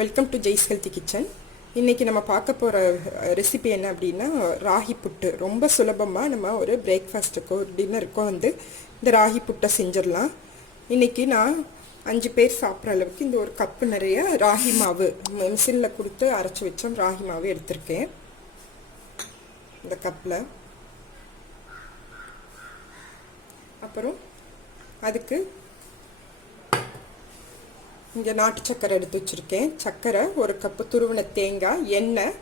Welcome to Jai's healthy kitchen. இன்றைக்கி நம்ம பார்க்க போகிற ரெசிபி என்ன அப்படின்னா ராகி புட்டு. ரொம்ப சுலபமாக நம்ம ஒரு பிரேக்ஃபாஸ்ட்டுக்கோ டின்னருக்கோ வந்து இந்த ராகி புட்டை செஞ்சிடலாம். இன்றைக்கி நான் 5 பேர் சாப்பிட்ற அளவுக்கு இந்த ஒரு கப்பு நிறைய ராகி மாவு மிஷினில் கொடுத்து அரைச்சி வச்ச ராகி மாவு எடுத்திருக்கேன். இந்த கப்பில் அப்புறம் அதுக்கு இங்கே நாட்டு சக்கரை எடுத்து வச்சுருக்கேன். சக்கரை, ஒரு கப்பு துருவின தேங்காய், எண்ணெய்,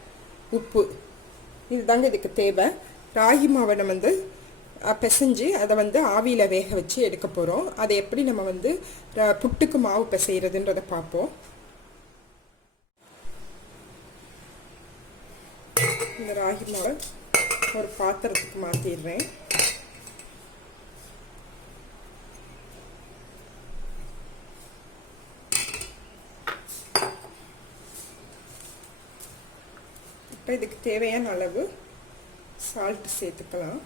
உப்பு, இதுதாங்க இதுக்கு தேவை. ராகி மாவை நம்ம வந்து பிசைஞ்சு அதை வந்து ஆவியில் வேக வச்சு எடுக்க போகிறோம். அதை எப்படி நம்ம வந்து புட்டுக்கு மாவு பிசைகிறதுன்றதை பார்ப்போம். இந்த ராகி மாவை ஒரு பாத்திரத்துக்கு மாற்றிடுறேன். இப்போ இதுக்கு தேவையான அளவு சால்ட் சேர்த்துக்கலாம்.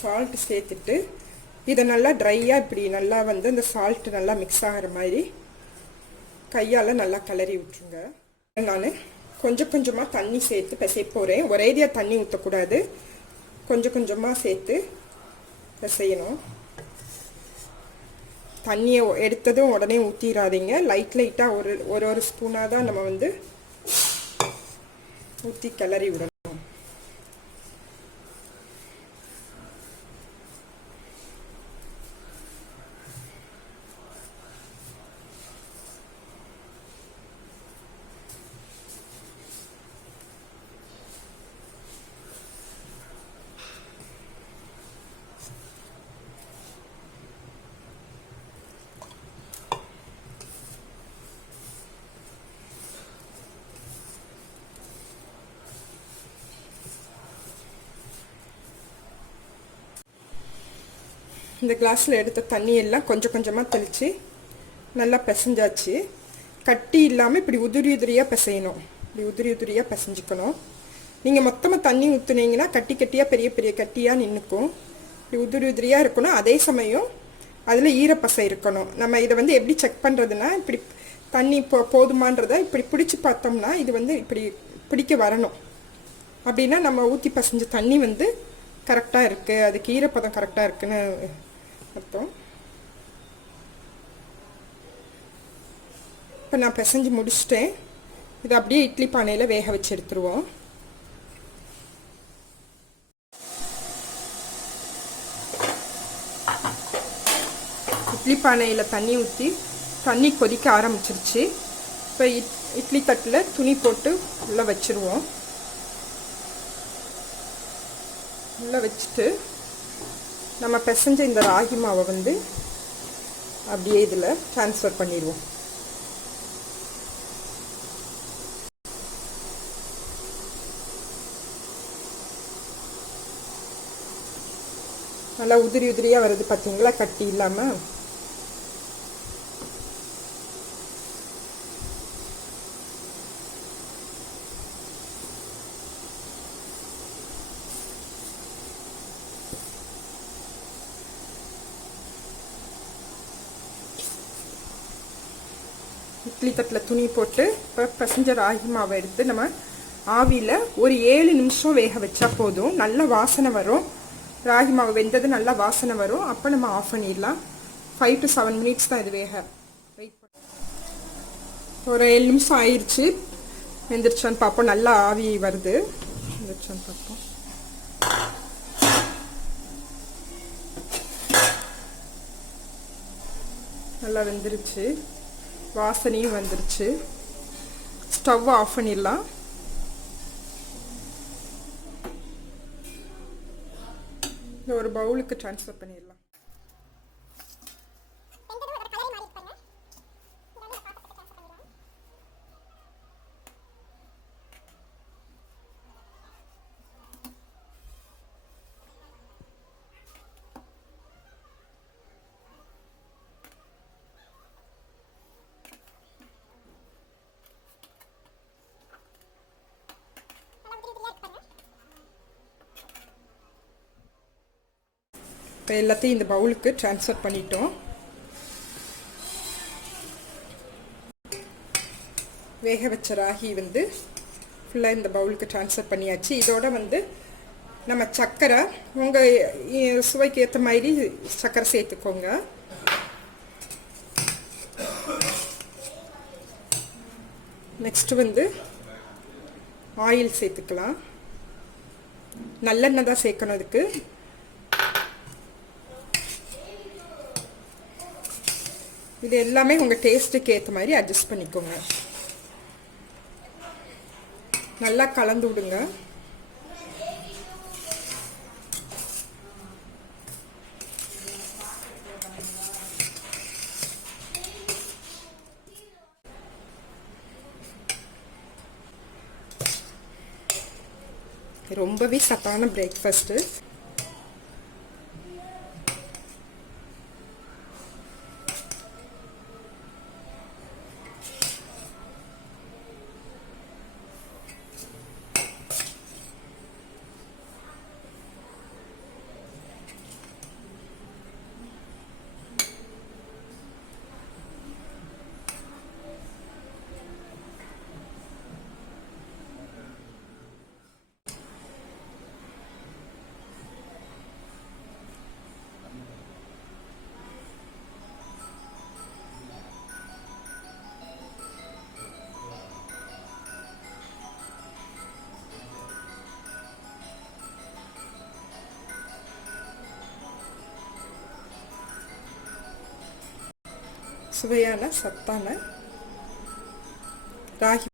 சால்ட் சேர்த்துட்டு இதை நல்லா ட்ரையாக இப்படி நல்லா வந்து இந்த சால்ட்டு நல்லா மிக்ஸ் ஆகிற மாதிரி கையால் நல்லா கிளறி விட்டுருங்க. நான் கொஞ்சம் கொஞ்சமாக தண்ணி சேர்த்து பிசைய போகிறேன். ஒரேடியாக தண்ணி ஊற்றக்கூடாது, கொஞ்சம் கொஞ்சமாக சேர்த்து பிசையணும். தண்ணியை எடுத்ததும் உடனே ஊற்றிடாதீங்க. லைட்டாக ஒரு ஸ்பூனாக தான் நம்ம வந்து ஊற்றி கிளறி விடணும். இந்த கிளாஸில் எடுத்த தண்ணி எல்லாம் கொஞ்சம் கொஞ்சமாக தெளித்து நல்லா பிசைஞ்சாச்சு. கட்டி இல்லாமல் இப்படி உதிரி உதிரியாக பிசையணும். இப்படி உதிரி உதிரியாக பிசைஞ்சிக்கணும். நீங்கள் மொத்தமாக தண்ணி ஊற்றுனீங்கன்னா கட்டி கட்டியாக பெரிய பெரிய கட்டியாக நின்றுக்கும். இப்படி உதிரி உதிரியாக இருக்கணும். அதே சமயம் அதில் ஈரப்பசை இருக்கணும். நம்ம இதை வந்து எப்படி செக் பண்ணுறதுன்னா, இப்படி தண்ணி போதுமான்றதை இப்படி பிடிச்சி பார்த்தோம்னா இது வந்து இப்படி பிடிக்க வரணும். அப்படின்னா நம்ம ஊற்றி பசைஞ்ச தண்ணி வந்து கரெக்டாக இருக்குது, அதுக்கு ஈரப்பதம் கரெக்டாக இருக்குன்னு அர்த்தம். இப்போ நான் பிசைஞ்சு முடிச்சிட்டேன். இதை அப்படியே இட்லி பானையில் வேக வச்சு எடுத்துருவோம். இட்லி பானையில் தண்ணி ஊற்றி தண்ணி கொதிக்க ஆரம்பிச்சிருச்சு. இப்போ இட்லி தட்டில் துணி போட்டு உள்ளே வச்சுருவோம். உள்ளே வச்சுட்டு நம்ம பிசைஞ்ச இந்த ராகி மாவை வந்து அப்படியே இதில் ட்ரான்ஸ்ஃபர் பண்ணிடுவோம். நல்லா உதிரி உதிரியாக வருது பார்த்தீங்களா, கட்டி இல்லாமல். இட்லி தட்டில் துணி போட்டு இப்போ பிசைஞ்ச ராகி மாவை எடுத்து நம்ம ஆவியில் ஒரு 7 நிமிஷம் வேக வச்சா போதும். நல்ல வாசனை வரும். ராகி மாவு வெந்தது நல்லா வாசனை வரும். அப்போ நம்ம ஆஃப் பண்ணிடலாம். 5 to 7 மினிட்ஸ் தான் இது வேக. வெயிட் பண்ண ஒரு 7 நிமிஷம் ஆயிடுச்சு. வெந்துருச்சான்னு பார்ப்போம். நல்லா ஆவி வருது. வெந்துருச்சான்னு பார்ப்போம். நல்லா வெந்துருச்சு, வாசனையும் வந்துருச்சு. ஸ்டவ் ஆஃப் பண்ணிடலாம். ஒரு பவுலுக்கு ட்ரான்ஸ்ஃபர் பண்ணிடலாம். இப்போ எல்லாத்தையும் இந்த பவுலுக்கு ட்ரான்ஸ்ஃபர் பண்ணிட்டோம். வேக வச்ச ராகி வந்து ஃபுல்லாக இந்த பவுலுக்கு ட்ரான்ஸ்ஃபர் பண்ணியாச்சு. இதோட வந்து நம்ம சர்க்கரை உங்கள் சுவைக்கு ஏற்ற மாதிரி சர்க்கரை சேர்த்துக்கோங்க. நெக்ஸ்ட்டு வந்து ஆயில் சேர்த்துக்கலாம். நல்லெண்ணெய் தான் சேர்க்கணும் இதுக்கு. இது எல்லாமே உங்கள் டேஸ்ட்டுக்கு ஏற்ற மாதிரி அட்ஜஸ்ட் பண்ணிக்கோங்க. நல்லா கலந்து விடுங்க. ரொம்பவே சத்தான பிரேக்ஃபாஸ்ட்டு. சுவையான சத்தான ராகி